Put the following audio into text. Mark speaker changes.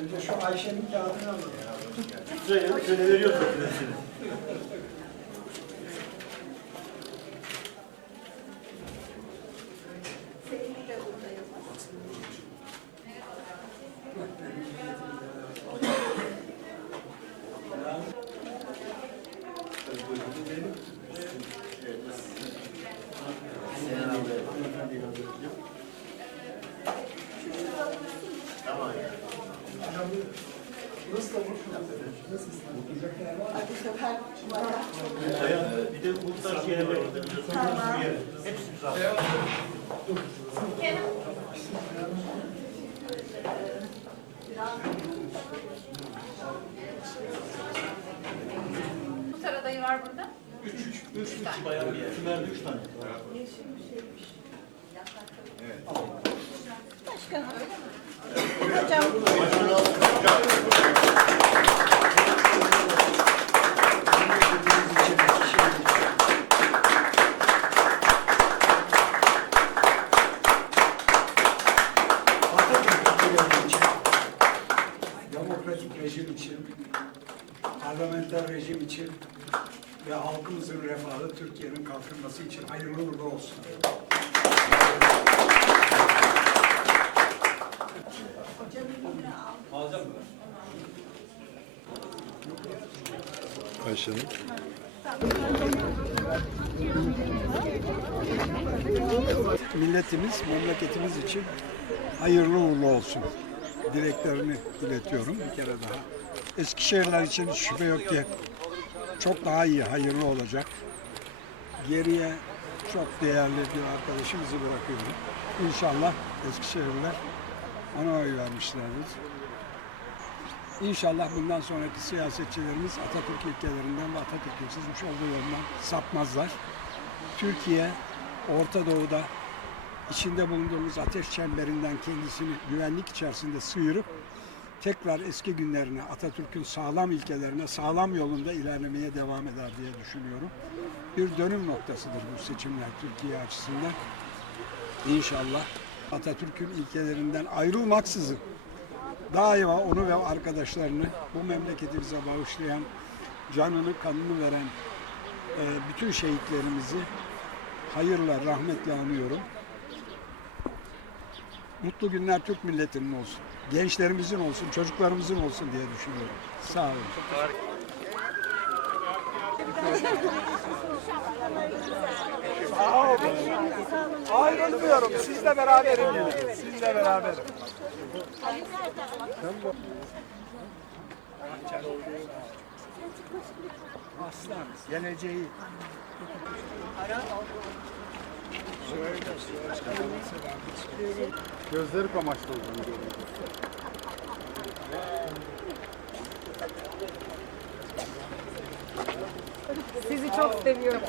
Speaker 1: Önce şu Ayşe'nin kağıdını alalım. Şöyle, şöyle veriyor Nasıl yer var mı? Bir de bu tarz yerler. Tamam. Hepsi güzel. Bu tara adayı var burada.
Speaker 2: Üç, üç, üç, üç bayan bir yer. Tümerde üç tane.
Speaker 1: Atatürk
Speaker 3: parlamenter rejim için ve halkımızın refahı Türkiye'nin kalkınması için hayırlı uğurlu olsun.
Speaker 4: Ayşe'nin. Milletimiz, memleketimiz için hayırlı uğurlu olsun. Dileklerini iletiyorum bir kere daha. Eskişehirler için şüphe yok ki çok daha iyi, hayırlı olacak. Geriye çok değerli bir arkadaşımızı bırakıyorum. İnşallah Eskişehirliler ona oy vermişlerdir. İnşallah bundan sonraki siyasetçilerimiz Atatürk ilkelerinden ve Atatürk'ün çizmiş olduğu yoldan sapmazlar. Türkiye Orta Doğu'da içinde bulunduğumuz ateş çemberinden kendisini güvenlik içerisinde sıyırıp tekrar eski günlerine, Atatürk'ün sağlam ilkelerine, sağlam yolunda ilerlemeye devam eder diye düşünüyorum. Bir dönüm noktasıdır bu seçimler Türkiye açısından. İnşallah Atatürk'ün ilkelerinden ayrılmaksızın daima onu ve arkadaşlarını bu memleketimize bağışlayan, canını kanını veren e, bütün şehitlerimizi hayırla, rahmetle anıyorum. Mutlu günler Türk milletinin olsun. Gençlerimizin olsun, çocuklarımızın olsun diye düşünüyorum. Sağ olun.
Speaker 3: Ayrılmıyorum. Sizle beraberim yine. Sizle beraberim. Aslan, geleceği.
Speaker 4: Gözleri kamaştı olduğunu Sizi çok seviyorum.